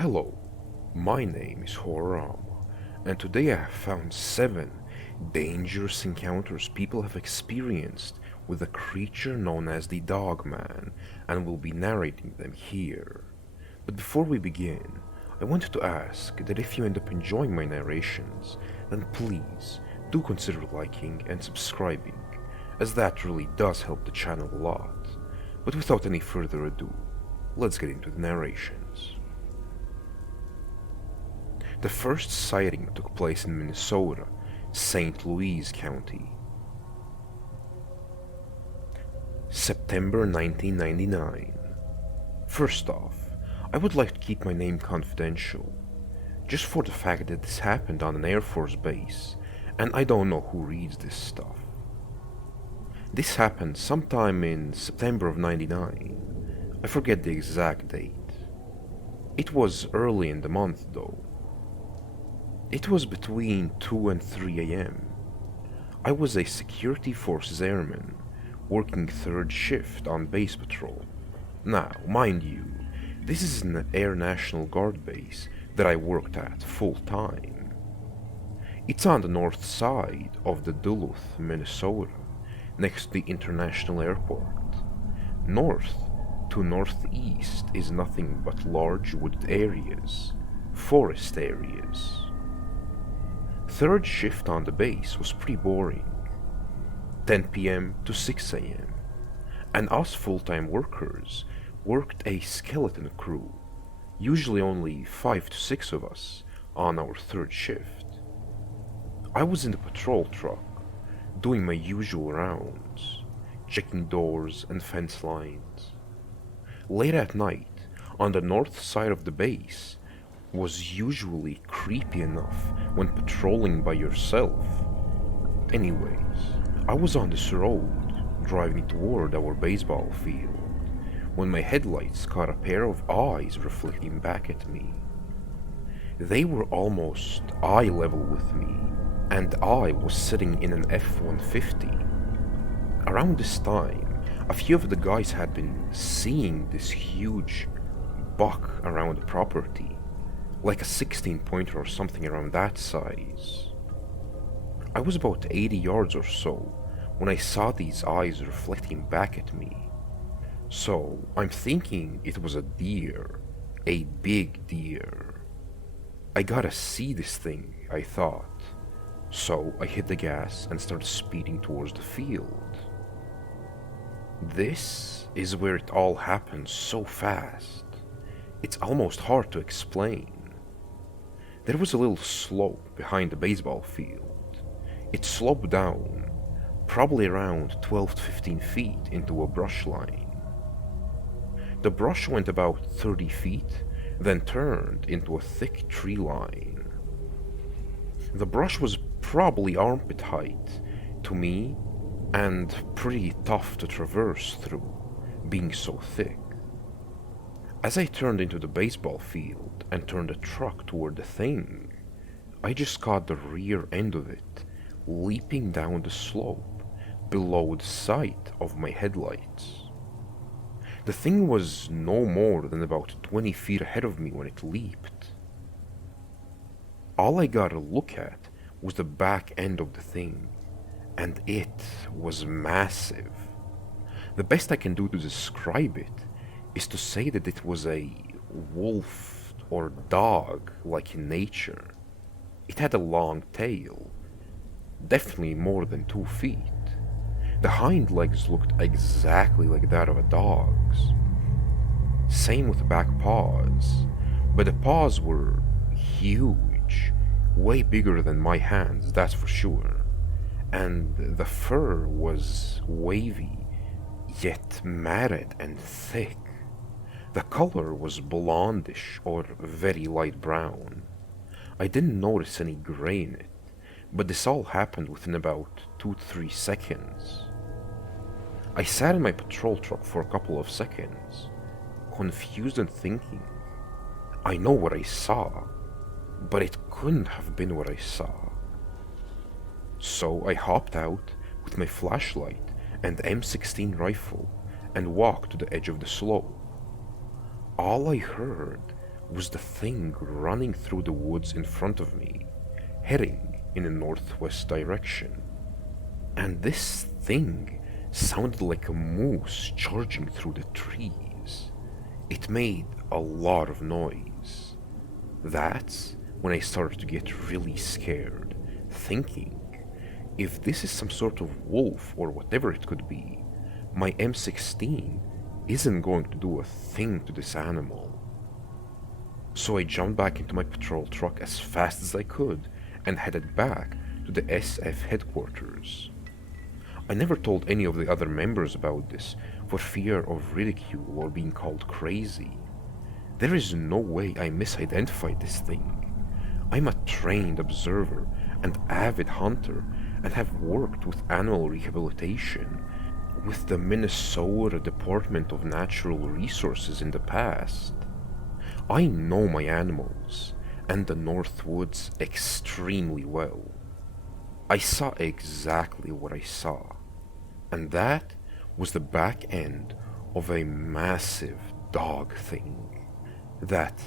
Hello, my name is Horama, and today I have found 7 dangerous encounters people have experienced with a creature known as the Dogman, and will be narrating them here. But before we begin, I wanted to ask that if you end up enjoying my narrations, then please do consider liking and subscribing, as that really does help the channel a lot. But without any further ado, let's get into the narrations. The first sighting took place in Minnesota, St. Louis County. September 1999. First off, I would like to keep my name confidential, just for the fact that this happened on an Air Force base, and I don't know who reads this stuff. This happened sometime in September of '99. I forget the exact date. It was early in the month though. It was between 2 and 3 a.m. I was a security forces airman, working third shift on base patrol. Now, mind you, this is an Air National Guard base that I worked at full time. It's on the north side of the Duluth, Minnesota, next to the international airport. North to northeast is nothing but large wooded areas, forest areas. Third shift on the base was pretty boring, 10 p.m. to 6 a.m., and us full-time workers worked a skeleton crew, usually only 5 to 6 of us, on our third shift. I was in the patrol truck, doing my usual rounds, checking doors and fence lines. Late at night, on the north side of the base, was usually creepy enough when patrolling by yourself. Anyways, I was on this road, driving toward our baseball field, when my headlights caught a pair of eyes reflecting back at me. They were almost eye level with me, and I was sitting in an F-150. Around this time, a few of the guys had been seeing this huge buck around the property, like a 16-pointer or something around that size. I was about 80 yards or so when I saw these eyes reflecting back at me. So I'm thinking it was a deer, a big deer. I gotta see this thing, I thought. So I hit the gas and started speeding towards the field. This is where it all happened so fast. It's almost hard to explain. There was a little slope behind the baseball field. It sloped down, probably around 12 to 15 feet into a brush line. The brush went about 30 feet, then turned into a thick tree line. The brush was probably armpit height to me, and pretty tough to traverse through, being so thick. As I turned into the baseball field and turned the truck toward the thing, I just caught the rear end of it leaping down the slope below the sight of my headlights. The thing was no more than about 20 feet ahead of me when it leaped. All I got to look at was the back end of the thing, and it was massive. The best I can do to describe it is to say that it was a wolf or dog like in nature. It had a long tail, definitely more than 2 feet. The hind legs looked exactly like that of a dog's. Same with the back paws, but the paws were huge, way bigger than my hands, that's for sure. And the fur was wavy, yet matted and thick. The color was blondish or very light brown. I didn't notice any gray in it, but this all happened within about 2 to 3 seconds. I sat in my patrol truck for a couple of seconds, confused and thinking, I know what I saw, but it couldn't have been what I saw. So I hopped out with my flashlight and M16 rifle and walked to the edge of the slope. All I heard was the thing running through the woods in front of me, heading in a northwest direction. And this thing sounded like a moose charging through the trees. It made a lot of noise. That's when I started to get really scared, thinking, if this is some sort of wolf or whatever it could be, my M16 isn't going to do a thing to this animal. So I jumped back into my patrol truck as fast as I could and headed back to the SF headquarters. I never told any of the other members about this for fear of ridicule or being called crazy. There is no way I misidentified this thing. I'm a trained observer and avid hunter and have worked with animal rehabilitation with the Minnesota Department of Natural Resources in the past. I know my animals and the North Woods extremely well. I saw exactly what I saw, and that was the back end of a massive dog thing that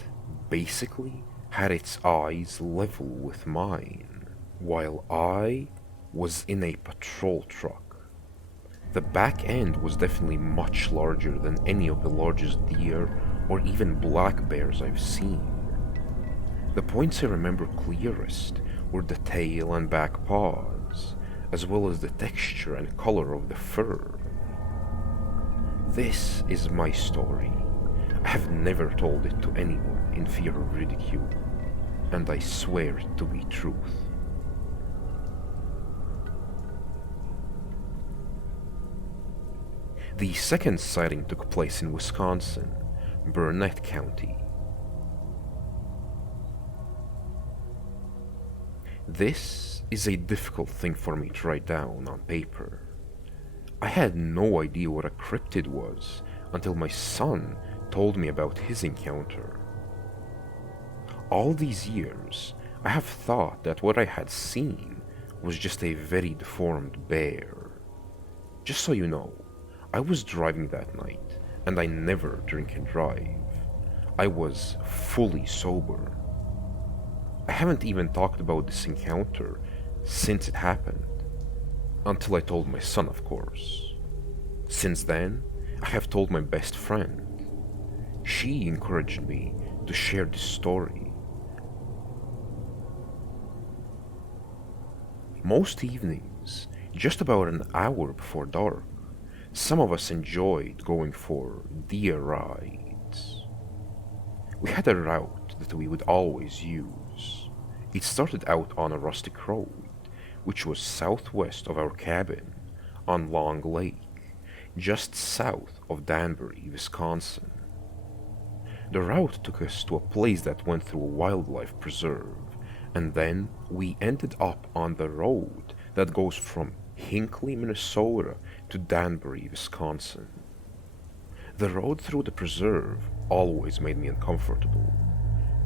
basically had its eyes level with mine, while I was in a patrol truck. The back end was definitely much larger than any of the largest deer or even black bears I've seen. The points I remember clearest were the tail and back paws, as well as the texture and color of the fur. This is my story. I have never told it to anyone in fear of ridicule, and I swear it to be truth. The second sighting took place in Wisconsin, Burnett County. This is a difficult thing for me to write down on paper. I had no idea what a cryptid was until my son told me about his encounter. All these years, I have thought that what I had seen was just a very deformed bear. Just so you know, I was driving that night, and I never drink and drive. I was fully sober. I haven't even talked about this encounter since it happened. Until I told my son, of course. Since then, I have told my best friend. She encouraged me to share this story. Most evenings, just about an hour before dark, some of us enjoyed going for deer rides. We had a route that we would always use. It started out on a rustic road, which was southwest of our cabin on Long Lake, just south of Danbury, Wisconsin. The route took us to a place that went through a wildlife preserve, and then we ended up on the road that goes from Hinckley, Minnesota to Danbury, Wisconsin. The road through the preserve always made me uncomfortable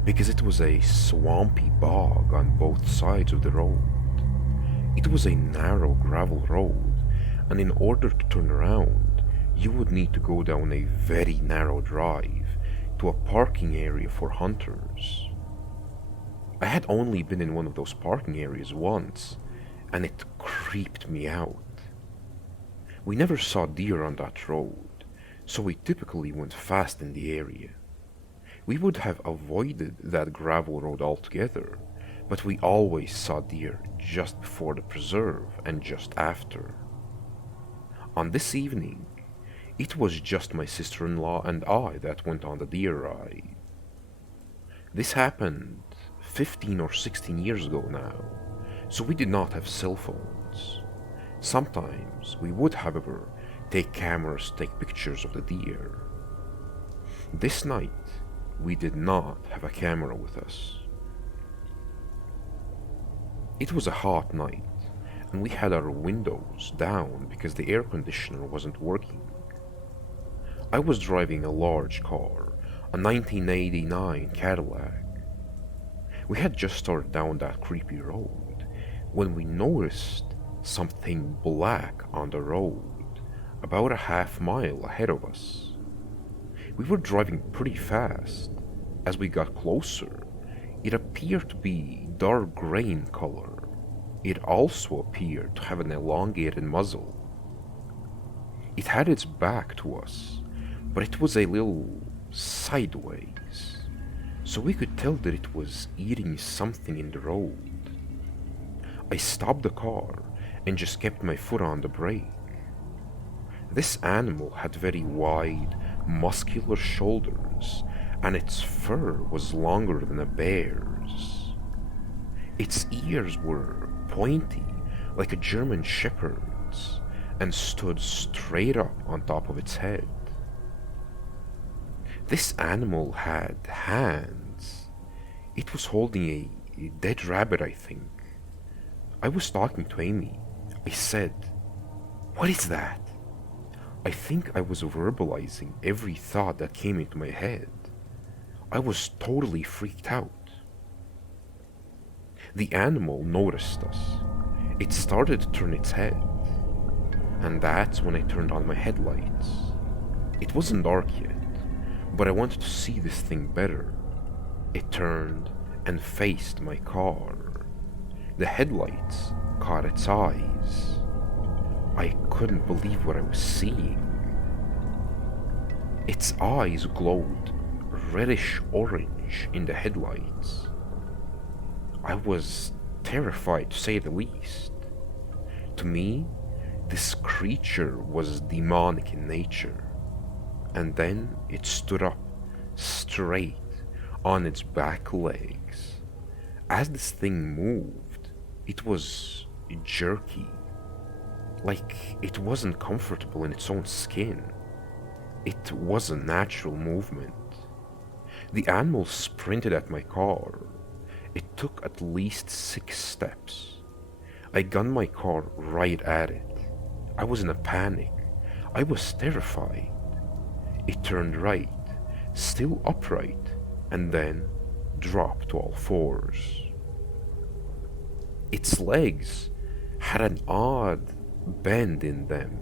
because it was a swampy bog on both sides of the road. It was a narrow gravel road, and in order to turn around, you would need to go down a very narrow drive to a parking area for hunters. I had only been in one of those parking areas once, and it creeped me out. We never saw deer on that road, so we typically went fast in the area. We would have avoided that gravel road altogether, but we always saw deer just before the preserve and just after. On this evening, it was just my sister-in-law and I that went on the deer ride. This happened 15 or 16 years ago now, so we did not have cell phones. Sometimes we would, however, take cameras to take pictures of the deer. This night, we did not have a camera with us. It was a hot night, and we had our windows down because the air conditioner wasn't working. I was driving a large car, a 1989 Cadillac. We had just started down that creepy road when we noticed something black on the road, about a half mile ahead of us. We were driving pretty fast, As we got closer, it appeared to be dark gray in color. It also appeared to have an elongated muzzle. It had its back to us, but it was a little sideways, so we could tell that it was eating something in the road. I stopped the car and just kept my foot on the brake. This animal had very wide, muscular shoulders, and its fur was longer than a bear's. Its ears were pointy, like a German shepherd's, and stood straight up on top of its head. This animal had hands. It was holding a dead rabbit, I think. I was talking to Amy. I said, "What is that?" I think I was verbalizing every thought that came into my head. I was totally freaked out. The animal noticed us. It started to turn its head, and that's when I turned on my headlights. It wasn't dark yet, but I wanted to see this thing better. It turned and faced my car. The headlights caught its eyes. I couldn't believe what I was seeing. Its eyes glowed reddish orange in the headlights. I was terrified, to say the least. To me, this creature was demonic in nature. And then it stood up, straight, on its back legs. As this thing moved, it was jerky, like it wasn't comfortable in its own skin. It wasn't natural movement. The animal sprinted at my car. It took at least 6 steps. I gunned my car right at it. I was in a panic. I was terrified. It turned right, still upright, and then dropped to all fours. Its legs had an odd bend in them,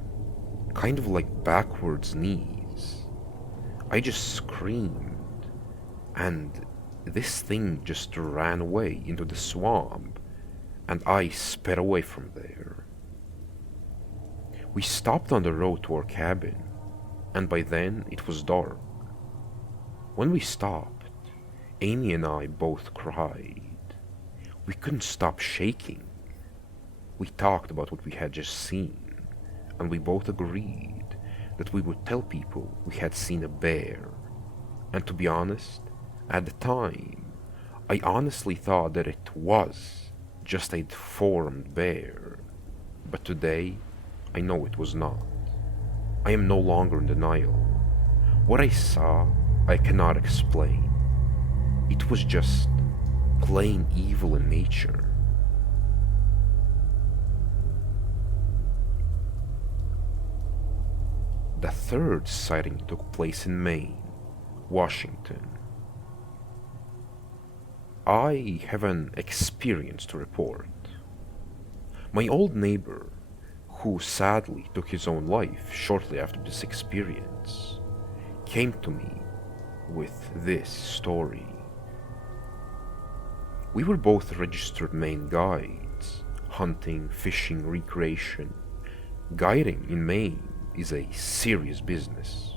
kind of like backwards knees. I just screamed, and this thing just ran away into the swamp, and I sped away from there. We stopped on the road to our cabin, and by then it was dark. When we stopped, Amy and I both cried. We couldn't stop shaking. We talked about what we had just seen, and we both agreed that we would tell people we had seen a bear. And to be honest, at the time, I honestly thought that it was just a deformed bear. But today, I know it was not. I am no longer in denial. What I saw, I cannot explain. It was just plain evil in nature. The third sighting took place in Maine, Washington. I have an experience to report. My old neighbor, who sadly took his own life shortly after this experience, came to me with this story. We were both registered Maine guides, hunting, fishing, recreation. Guiding in Maine is a serious business.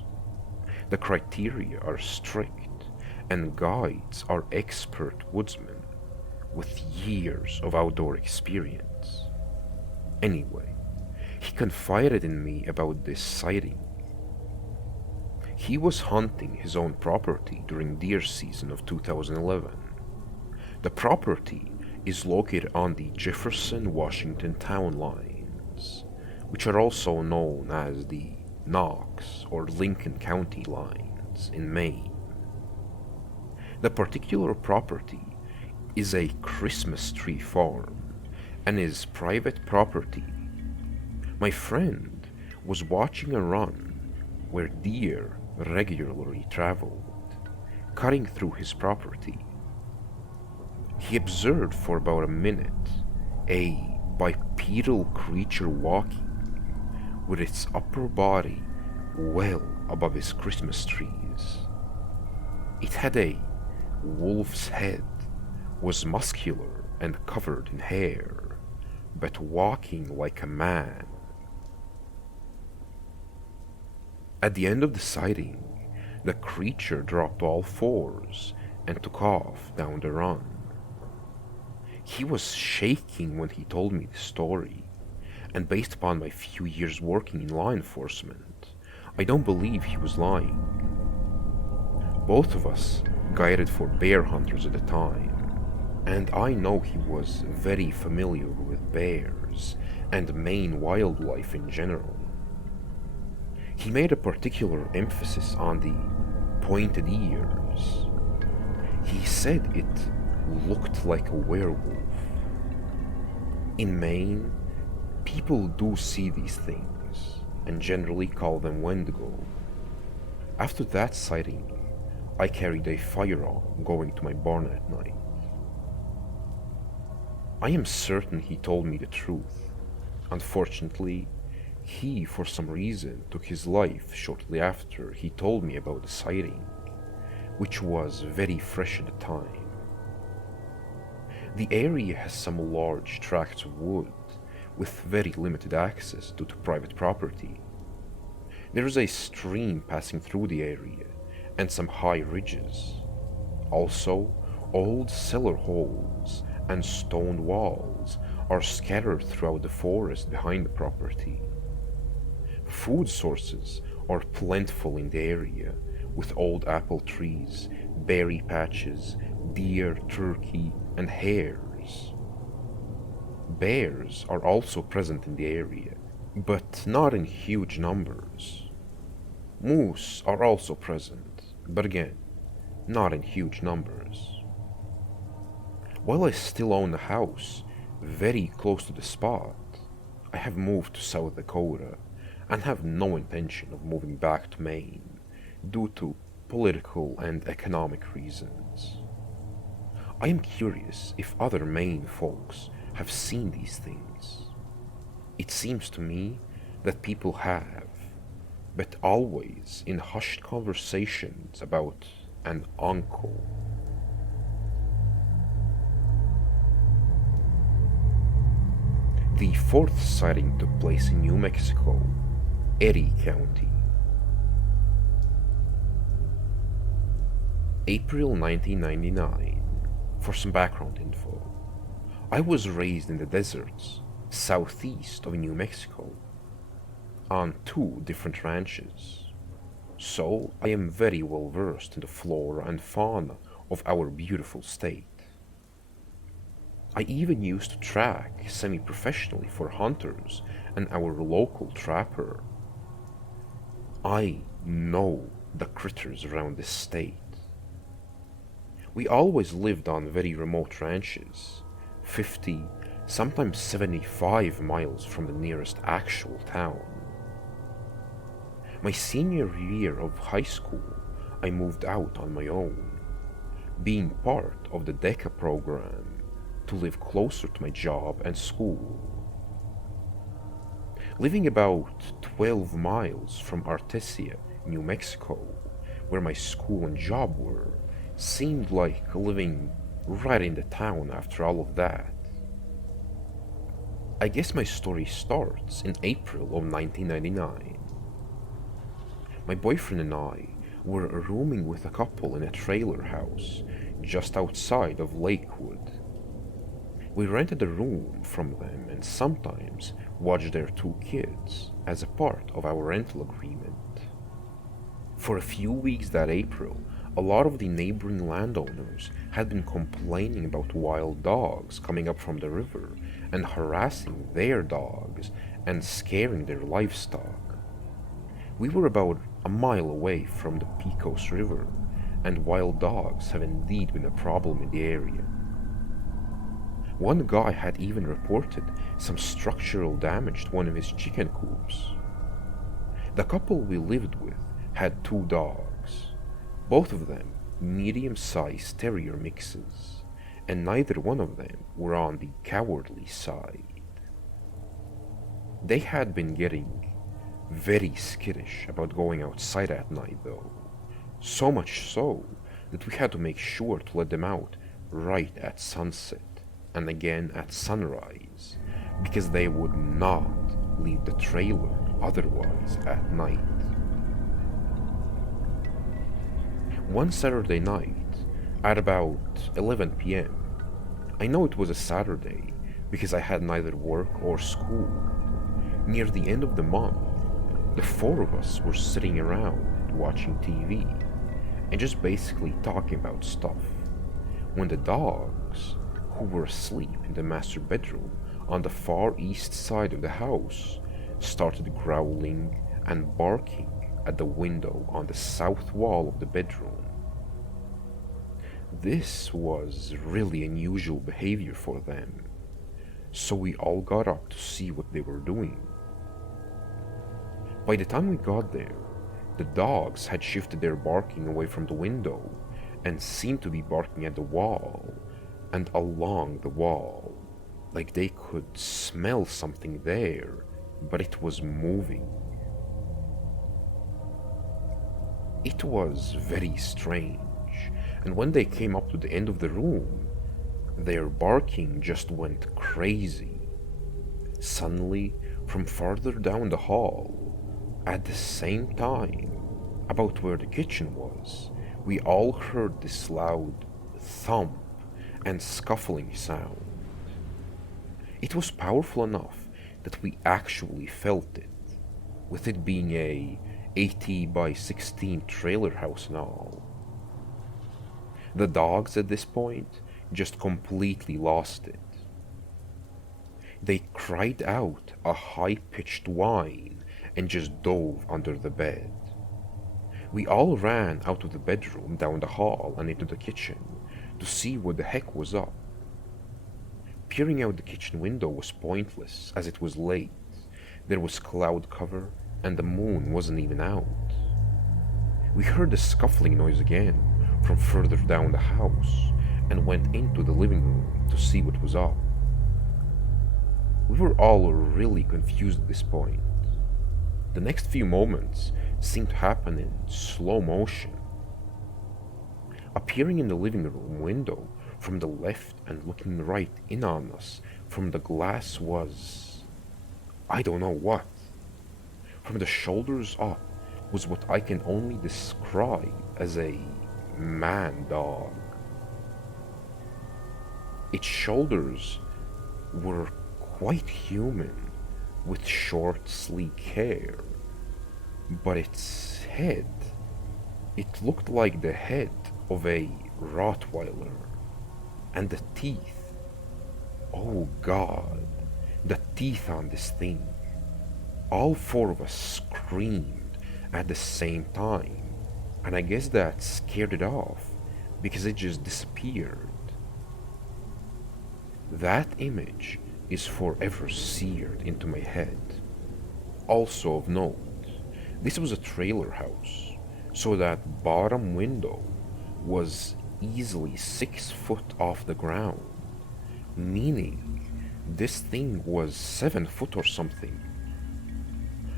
The criteria are strict, and guides are expert woodsmen with years of outdoor experience. Anyway, he confided in me about this sighting. He was hunting his own property during deer season of 2011. The property is located on the Jefferson-Washington town lines, which are also known as the Knox or Lincoln County lines in Maine. The particular property is a Christmas tree farm and is private property. My friend was watching a run where deer regularly traveled, cutting through his property. He observed for about a minute a bipedal creature walking with its upper body well above his Christmas trees. It had a wolf's head was muscular and covered in hair, but walking like a man. At the end of the sighting, the creature dropped all fours and took off down the run. He was shaking when he told me the story, and based upon my few years working in law enforcement, I don't believe he was lying. Both of us guided for bear hunters at the time, and I know he was very familiar with bears and Maine wildlife in general. He made a particular emphasis on the pointed ears. He said it looked like a werewolf. In Maine, people do see these things and generally call them wendigo. After that sighting, I carried a firearm going to my barn at night. I am certain he told me the truth. Unfortunately, he, for some reason, took his life shortly after he told me about the sighting, which was very fresh at the time. The area has some large tracts of wood with very limited access due to private property. There is a stream passing through the area and some high ridges. Also, old cellar holes and stone walls are scattered throughout the forest behind the property. Food sources are plentiful in the area, with old apple trees, berry patches, deer, turkey, and hares. Bears are also present in the area, but not in huge numbers. Moose are also present, but again, not in huge numbers. While I still own a house very close to the spot, I have moved to South Dakota and have no intention of moving back to Maine due to political and economic reasons. I am curious if other Maine folks have seen these things. It seems to me that people have, but always in hushed conversations about an uncle. The fourth sighting took place in New Mexico, Erie County. April 1999. For some background info, I was raised in the deserts southeast of New Mexico on two different ranches, so I am very well versed in the flora and fauna of our beautiful state. I even used to track semi-professionally for hunters and our local trapper. I know the critters around this state. We always lived on very remote ranches, 50, sometimes 75 miles from the nearest actual town. My senior year of high school, I moved out on my own, being part of the DECA program to live closer to my job and school. Living about 12 miles from Artesia, New Mexico, where my school and job were, seemed like living right in the town after all of that. I guess my story starts in April of 1999. My boyfriend and I were rooming with a couple in a trailer house just outside of Lakewood. We rented a room from them and sometimes watched their two kids as a part of our rental agreement. For a few weeks that April, a lot of the neighboring landowners had been complaining about wild dogs coming up from the river and harassing their dogs and scaring their livestock. We were about a mile away from the Pecos River, and wild dogs have indeed been a problem in the area. One guy had even reported some structural damage to one of his chicken coops. The couple we lived with had two dogs, both of them medium-sized terrier mixes, and neither one of them were on the cowardly side. They had been getting very skittish about going outside at night though, so much so that we had to make sure to let them out right at sunset and again at sunrise, because they would not leave the trailer otherwise at night. One Saturday night, at about 11 p.m., I know it was a Saturday because I had neither work or school. Near the end of the month, the four of us were sitting around watching TV and just basically talking about stuff when the dogs, who were asleep in the master bedroom on the far east side of the house, started growling and barking at the window on the south wall of the bedroom. This was really unusual behavior for them, so we all got up to see what they were doing. By the time we got there, the dogs had shifted their barking away from the window and seemed to be barking at the wall and along the wall, like they could smell something there, but it was moving. It was very strange, and when they came up to the end of the room, their barking just went crazy. Suddenly, from farther down the hall, at the same time, about where the kitchen was, we all heard this loud thump and scuffling sound. It was powerful enough that we actually felt it, with it being a 80 by 16 trailer house and all. The dogs at this point just completely lost it. They cried out a high-pitched whine and just dove under the bed. We all ran out of the bedroom, down the hall, and into the kitchen to see what the heck was up. Peering out the kitchen window was pointless, as it was late. There was cloud cover, and the moon wasn't even out. We heard the scuffling noise again from further down the house and went into the living room to see what was up. We were all really confused at this point. The next few moments seemed to happen in slow motion. Appearing in the living room window from the left and looking right in on us from the glass was, I don't know what. From the shoulders up was what I can only describe as a man dog. Its shoulders were quite human, with short, sleek hair, but its head, it looked like the head of a Rottweiler, and the teeth, oh God, the teeth on this thing. All four of us screamed at the same time, and I guess that scared it off because it just disappeared. That image is forever seared into my head. Also of note, this was a trailer house, so that bottom window was easily 6 foot off the ground, meaning this thing was 7 foot or something.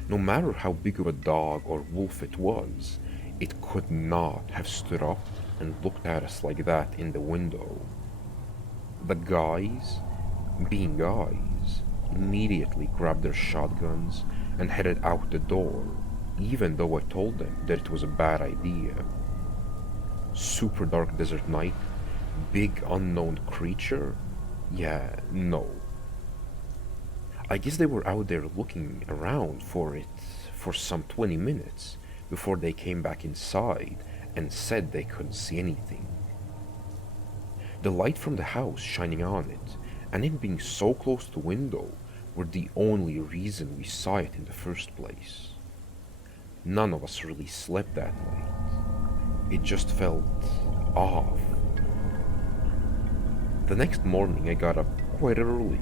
No matter how big of a dog or wolf it was, it could not have stood up and looked at us like that in the window. The guys, being guys, immediately grabbed their shotguns and headed out the door, even though I told them that it was a bad idea. Super dark desert night, big unknown creature? Yeah, no. I guess they were out there looking around for it for some 20 minutes before they came back inside and said they couldn't see anything. The light from the house shining on it and it being so close to the window were the only reason we saw it in the first place. None of us really slept that night. It just felt off. The next morning I got up quite early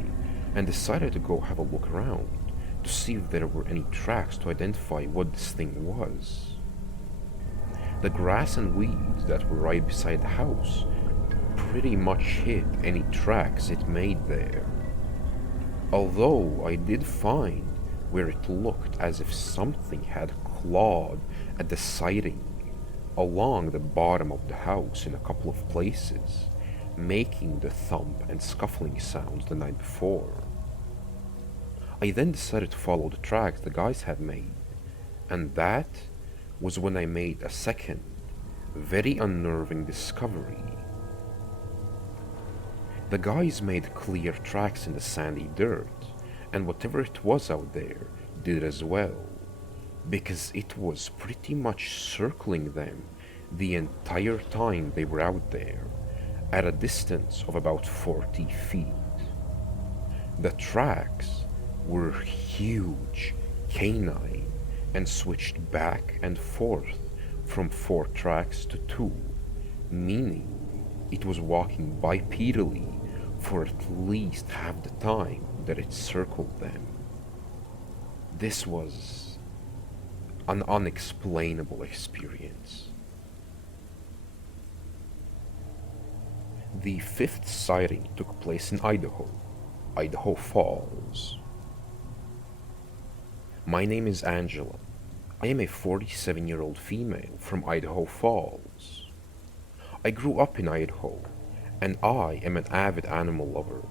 and decided to go have a look around to see if there were any tracks to identify what this thing was. The grass and weeds that were right beside the house pretty much hid any tracks it made there. Although I did find where it looked as if something had clawed at the siding along the bottom of the house in a couple of places, making the thump and scuffling sounds the night before. I then decided to follow the tracks the guys had made, and that was when I made a second, very unnerving discovery. The guys made clear tracks in the sandy dirt, and whatever it was out there did as well, because it was pretty much circling them the entire time they were out there, at a distance of about 40 feet. The tracks were huge, canine, and switched back and forth from 4 tracks to 2, meaning it was walking bipedally for at least half the time that it circled them. This was an unexplainable experience. The 5th sighting took place in Idaho Falls. My name is Angela. I am a 47-year-old female from Idaho Falls. I grew up in Idaho, and I am an avid animal lover,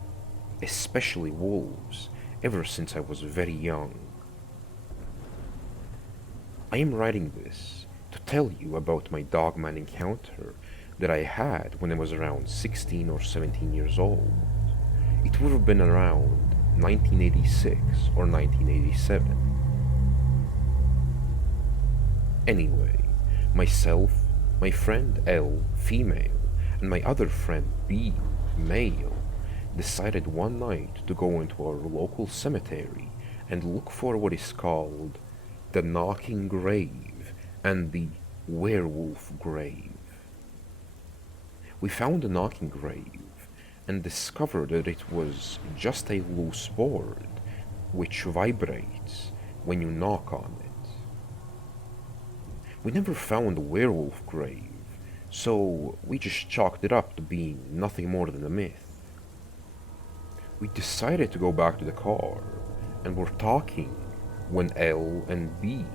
especially wolves, ever since I was very young. I am writing this to tell you about my Dogman encounter that I had when I was around 16 or 17 years old. It would have been around 1986 or 1987. Anyway, myself, my friend L, female, and my other friend B, male, decided one night to go into our local cemetery and look for what is called the Knocking Grave and the Werewolf Grave. We found the Knocking Grave and discovered that it was just a loose board which vibrates when you knock on it. We never found the werewolf grave, so we just chalked it up to being nothing more than a myth. We decided to go back to the car and were talking when L and B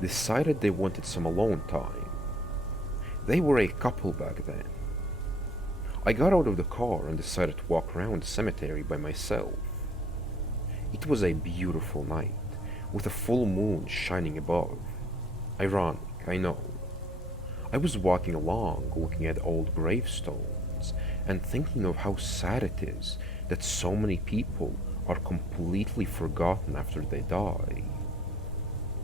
decided they wanted some alone time. They were a couple back then. I got out of the car and decided to walk around the cemetery by myself. It was a beautiful night, with a full moon shining above. Ironic, I know. I was walking along looking at old gravestones and thinking of how sad it is that so many people are completely forgotten after they die.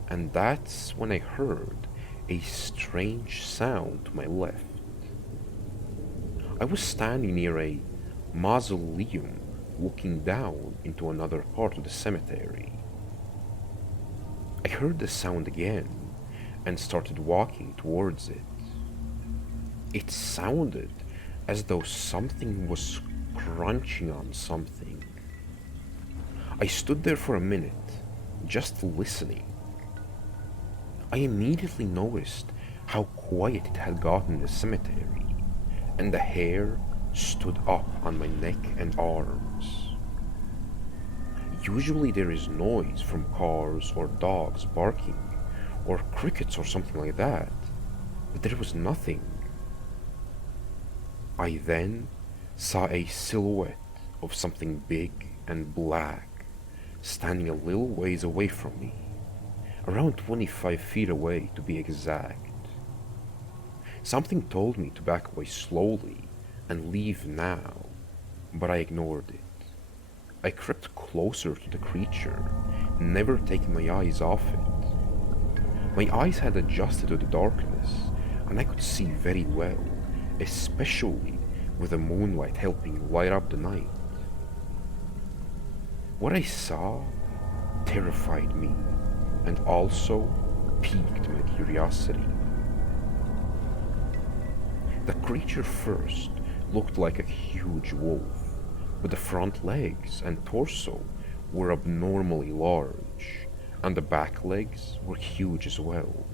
And that's when I heard a strange sound to my left. I was standing near a mausoleum looking down into another part of the cemetery. I heard the sound again and started walking towards it. It sounded as though something was crunching on something. I stood there for a minute, just listening. I immediately noticed how quiet it had gotten in the cemetery, and the hair stood up on my neck and arms. Usually there is noise from cars or dogs barking, or crickets or something like that, but there was nothing. I then saw a silhouette of something big and black standing a little ways away from me, around 25 feet away to be exact. Something told me to back away slowly and leave now, but I ignored it. I crept closer to the creature, never taking my eyes off it. My eyes had adjusted to the darkness, and I could see very well, especially with the moonlight helping light up the night. What I saw terrified me and also piqued my curiosity. The creature first looked like a huge wolf, but the front legs and torso were abnormally large, and the back legs were huge as well.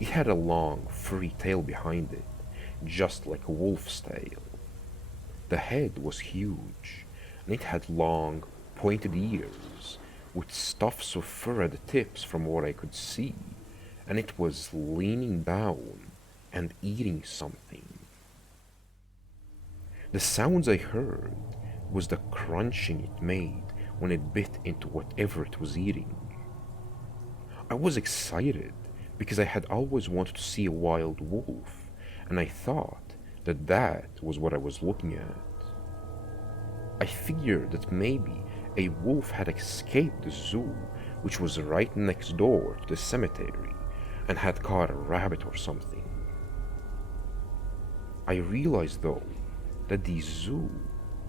It had a long, furry tail behind it, just like a wolf's tail. The head was huge, and it had long, pointed ears, with tufts of fur at the tips from what I could see, and it was leaning down and eating something. The sounds I heard was the crunching it made when it bit into whatever it was eating. I was excited because I had always wanted to see a wild wolf, and I thought that that was what I was looking at. I figured that maybe a wolf had escaped the zoo, which was right next door to the cemetery, and had caught a rabbit or something. I realized though that the zoo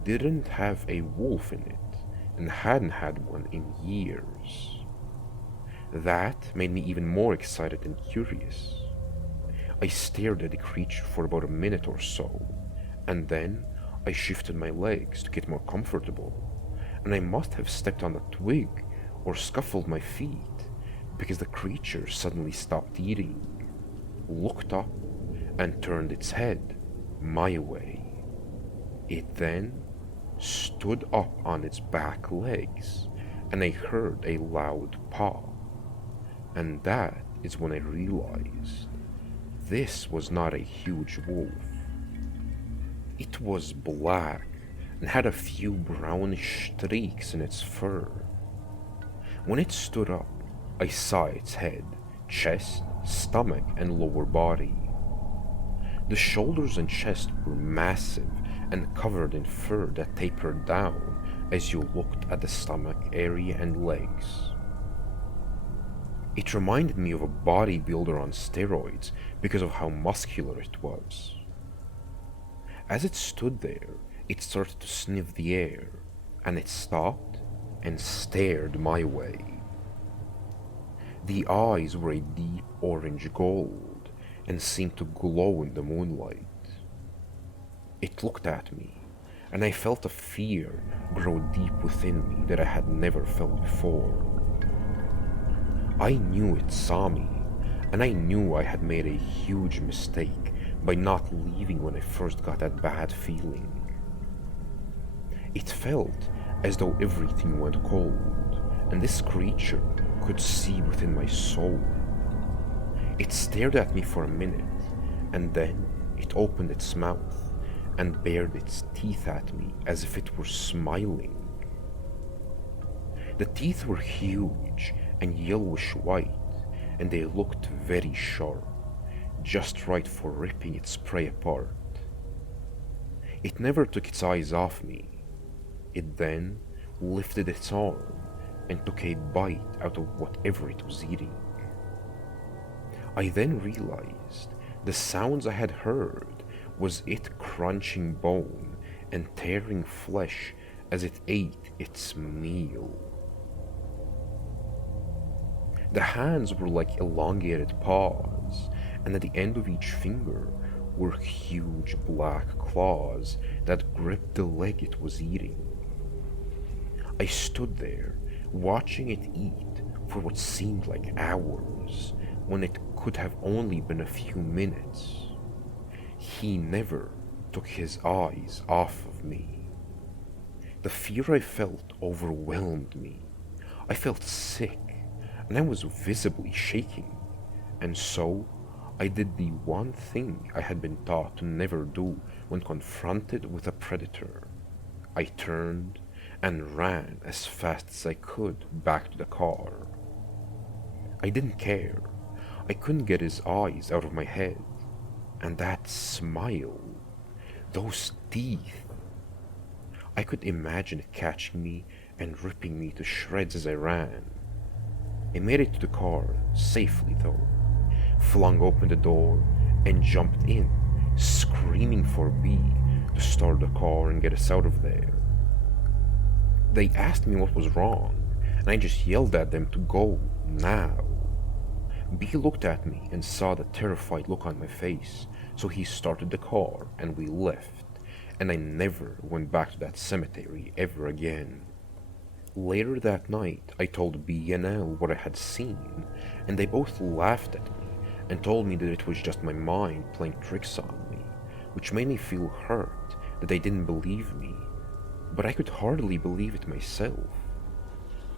didn't have a wolf in it and hadn't had one in years. That made me even more excited and curious. I stared at the creature for about a minute or so, and then I shifted my legs to get more comfortable, and I must have stepped on a twig or scuffled my feet because the creature suddenly stopped eating, looked up, and turned its head my way. It then stood up on its back legs, and I heard a loud paw. And that is when I realized this was not a huge wolf. It was black and had a few brownish streaks in its fur. When it stood up, I saw its head, chest, stomach, and lower body. The shoulders and chest were massive and covered in fur that tapered down as you looked at the stomach area and legs. It reminded me of a bodybuilder on steroids because of how muscular it was. As it stood there, it started to sniff the air, and it stopped and stared my way. The eyes were a deep orange gold and seemed to glow in the moonlight. It looked at me, and I felt a fear grow deep within me that I had never felt before. I knew it saw me, and I knew I had made a huge mistake by not leaving when I first got that bad feeling. It felt as though everything went cold, and this creature could see within my soul. It stared at me for a minute, and then it opened its mouth and bared its teeth at me as if it were smiling. The teeth were huge and yellowish white, and they looked very sharp, just right for ripping its prey apart. It never took its eyes off me. It then lifted its arm and took a bite out of whatever it was eating. I then realized the sounds I had heard was it crunching bone and tearing flesh as it ate its meal. The hands were like elongated paws, and at the end of each finger were huge black claws that gripped the leg it was eating. I stood there, watching it eat for what seemed like hours, when it could have only been a few minutes. He never took his eyes off of me. The fear I felt overwhelmed me. I felt sick, and I was visibly shaking, and so I did the one thing I had been taught to never do when confronted with a predator. I turned and ran as fast as I could back to the car. I didn't care. I couldn't get his eyes out of my head. And that smile, those teeth. I could imagine it catching me and ripping me to shreds as I ran. I made it to the car, safely though, flung open the door, and jumped in, screaming for B to start the car and get us out of there. They asked me what was wrong, and I just yelled at them to go now. B looked at me and saw the terrified look on my face, so he started the car and we left, and I never went back to that cemetery ever again. Later that night, I told B and L what I had seen, and they both laughed at me and told me that it was just my mind playing tricks on me, which made me feel hurt that they didn't believe me, but I could hardly believe it myself.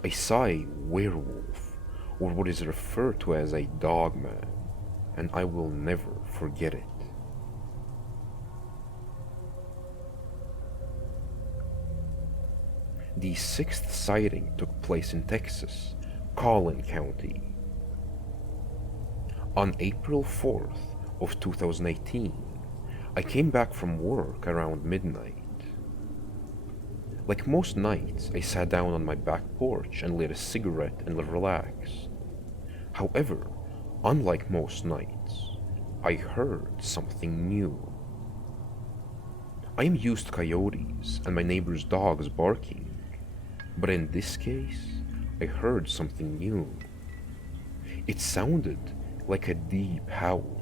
I saw a werewolf, or what is referred to as a dogman, and I will never forget it. The sixth sighting took place in Texas, Collin County. On April 4th of 2018, I came back from work around midnight. Like most nights, I sat down on my back porch and lit a cigarette and relaxed. However, unlike most nights, I heard something new. I am used to coyotes and my neighbor's dogs barking, but in this case, I heard something new. It sounded like a deep howl,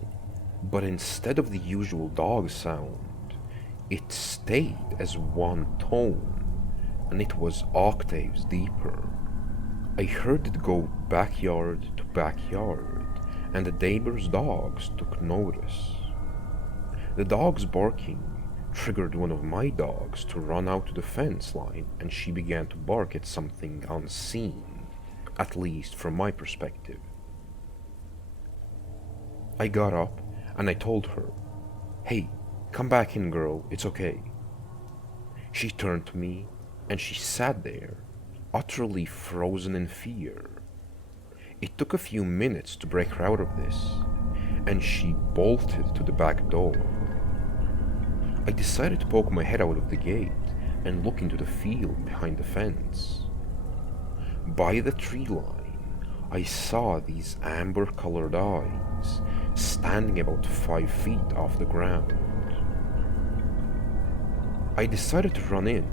but instead of the usual dog sound, it stayed as one tone, and it was octaves deeper. I heard it go backyard to backyard, and the neighbor's dogs took notice. The dog's barking triggered one of my dogs to run out to the fence line, and she began to bark at something unseen, at least from my perspective. I got up and I told her, "Hey, come back in, girl, it's okay." She turned to me and she sat there, utterly frozen in fear. It took a few minutes to break her out of this, and she bolted to the back door. I decided to poke my head out of the gate and look into the field behind the fence. By the tree line, I saw these amber-colored eyes standing about 5 feet off the ground. I decided to run in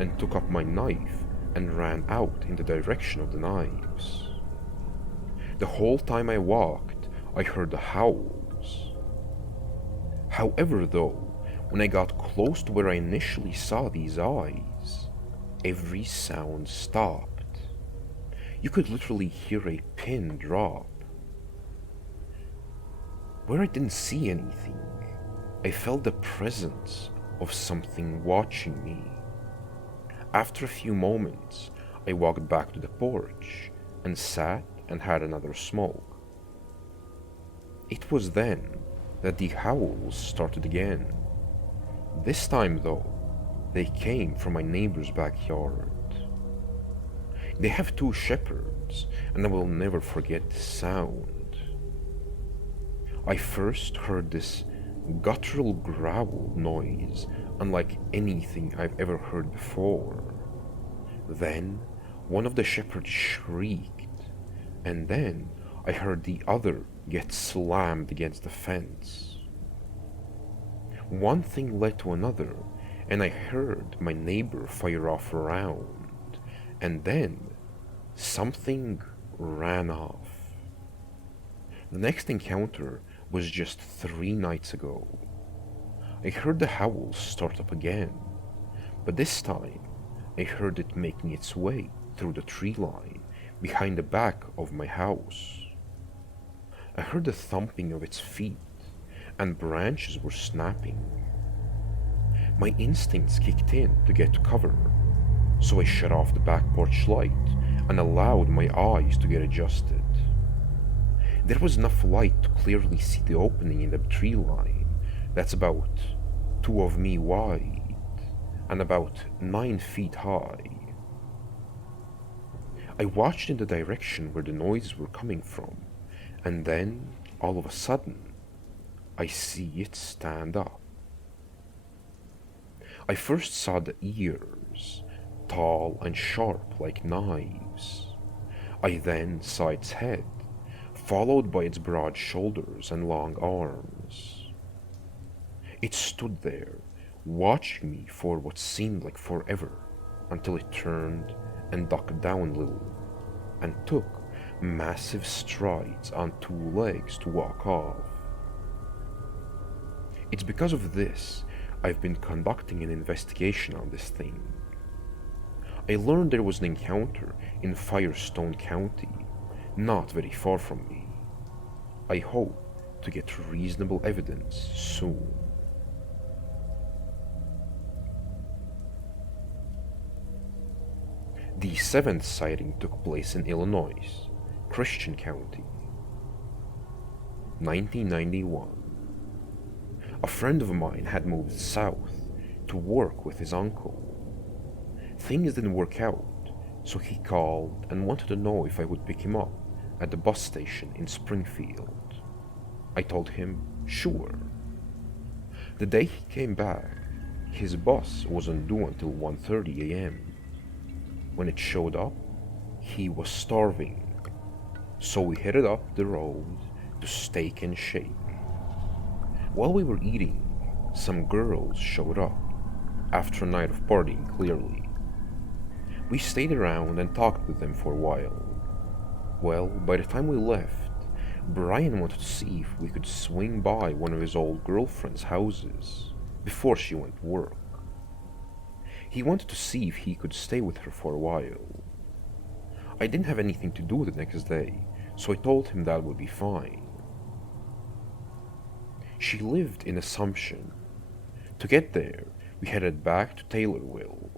and took up my knife and ran out in the direction of the knives. The whole time I walked, I heard the howls. However, though, when I got close to where I initially saw these eyes, every sound stopped. You could literally hear a pin drop. Where I didn't see anything, I felt the presence of something watching me. After a few moments, I walked back to the porch and sat and had another smoke. It was then that the howls started again. This time, though, they came from my neighbor's backyard. They have 2 shepherds, and I will never forget the sound. I first heard this guttural growl noise unlike anything I've ever heard before. Then one of the shepherds shrieked, and then I heard the other get slammed against the fence. One thing led to another, and I heard my neighbor fire off a round, and then something ran off. The next encounter was just 3 nights ago. I heard the howls start up again, but this time I heard it making its way through the tree line behind the back of my house. I heard the thumping of its feet, and branches were snapping. My instincts kicked in to get to cover, so I shut off the back porch light and allowed my eyes to get adjusted. There was enough light to clearly see the opening in the tree line that's about 2 of me wide and about 9 feet high. I watched in the direction where the noises were coming from, and then, all of a sudden, I see it stand up. I first saw the ears, tall and sharp like knives. I then saw its head, followed by its broad shoulders and long arms. It stood there, watching me for what seemed like forever, until it turned and ducked down a little, and took massive strides on 2 legs to walk off. It's because of this I've been conducting an investigation on this thing. I learned there was an encounter in Firestone County, not very far from me. I hope to get reasonable evidence soon. The 7th sighting took place in Illinois, Christian County. 1991. A friend of mine had moved south to work with his uncle. Things didn't work out, so he called and wanted to know if I would pick him up at the bus station in Springfield. I told him, sure. The day he came back, his bus wasn't due until 1:30 a.m. When it showed up, he was starving, so we headed up the road to Steak and Shake. While we were eating, some girls showed up, after a night of partying clearly. We stayed around and talked with them for a while. Well, by the time we left, Brian wanted to see if we could swing by one of his old girlfriend's houses before she went to work. He wanted to see if he could stay with her for a while. I didn't have anything to do the next day, so I told him that would be fine. She lived in Assumption. To get there, we headed back to Taylorville.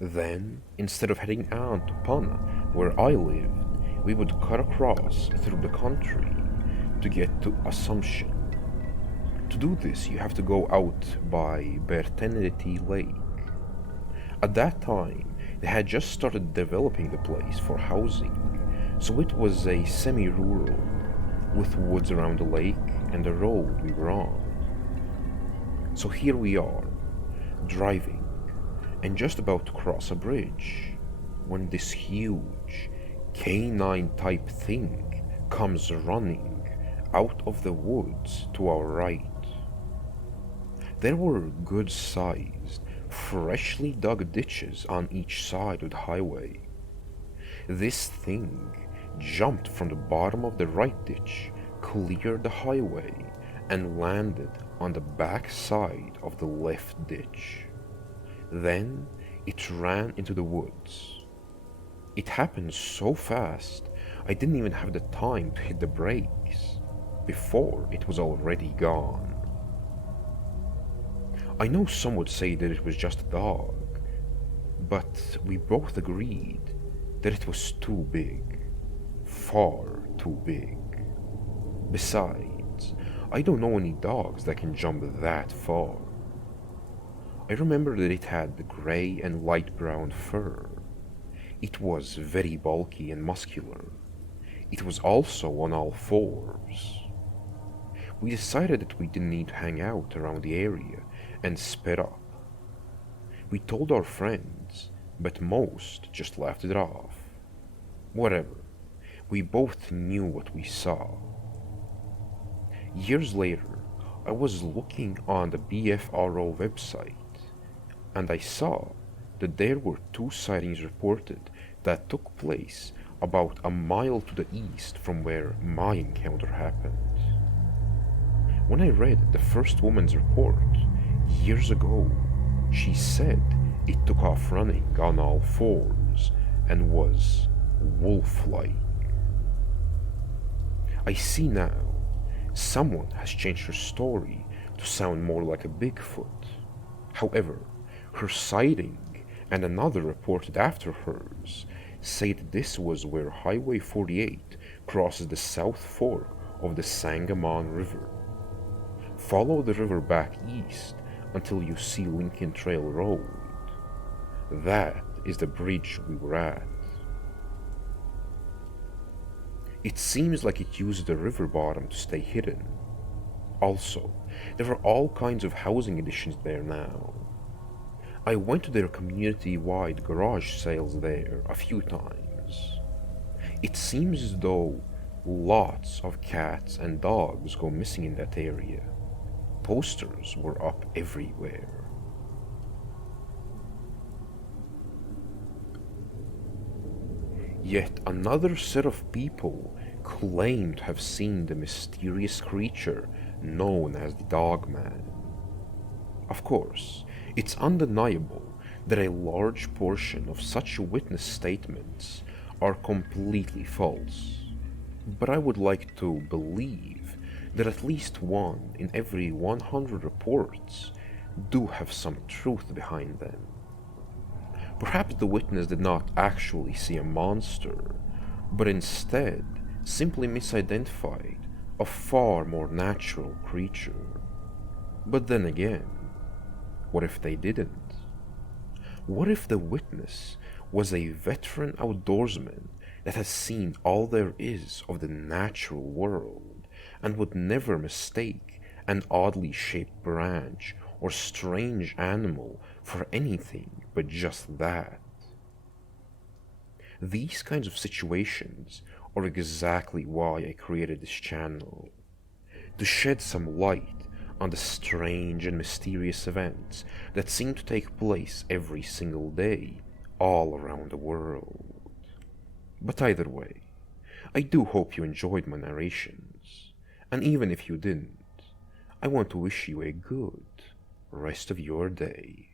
Then, instead of heading on to Punna, where I lived, we would cut across through the country to get to Assumption. To do this, you have to go out by Bertenity Lake. At that time, they had just started developing the place for housing, so it was a semi-rural, with woods around the lake and the road we were on. So here we are, driving, and just about to cross a bridge, when this huge, canine-type thing comes running out of the woods to our right. There were good-sized, freshly dug ditches on each side of the highway. This thing jumped from the bottom of the right ditch, cleared the highway, and landed on the back side of the left ditch. Then it ran into the woods. It happened so fast, I didn't even have the time to hit the brakes before it was already gone. I know some would say that it was just a dog, but we both agreed that it was too big, far too big. Besides, I don't know any dogs that can jump that far. I remember that it had the gray and light brown fur. It was very bulky and muscular. It was also on all fours. We decided that we didn't need to hang out around the area and sped up. We told our friends, but most just laughed it off. Whatever, we both knew what we saw. Years later, I was looking on the BFRO website, and I saw that there were 2 sightings reported that took place about a mile to the east from where my encounter happened. When I read the first woman's report years ago, she said it took off running on all fours and was wolf-like. I see now someone has changed her story to sound more like a Bigfoot. However, her sighting and another reported after hers say that this was where Highway 48 crosses the South Fork of the Sangamon River. Follow the river back east until you see Lincoln Trail Road. That is the bridge we were at. It seems like it used the river bottom to stay hidden. Also, there are all kinds of housing additions there now. I went to their community-wide garage sales there a few times. It seems as though lots of cats and dogs go missing in that area. Posters were up everywhere. Yet another set of people claim to have seen the mysterious creature known as the Dogman. Of course, it's undeniable that a large portion of such witness statements are completely false, but I would like to believe that at least 1 in every 100 reports do have some truth behind them. Perhaps the witness did not actually see a monster, but instead simply misidentified a far more natural creature. But then again, what if they didn't? What if the witness was a veteran outdoorsman that has seen all there is of the natural world and would never mistake an oddly shaped branch or strange animal for anything but just that? These kinds of situations are exactly why I created this channel, to shed some light on the strange and mysterious events that seem to take place every single day all around the world. But either way, I do hope you enjoyed my narrations, and even if you didn't, I want to wish you a good rest of your day.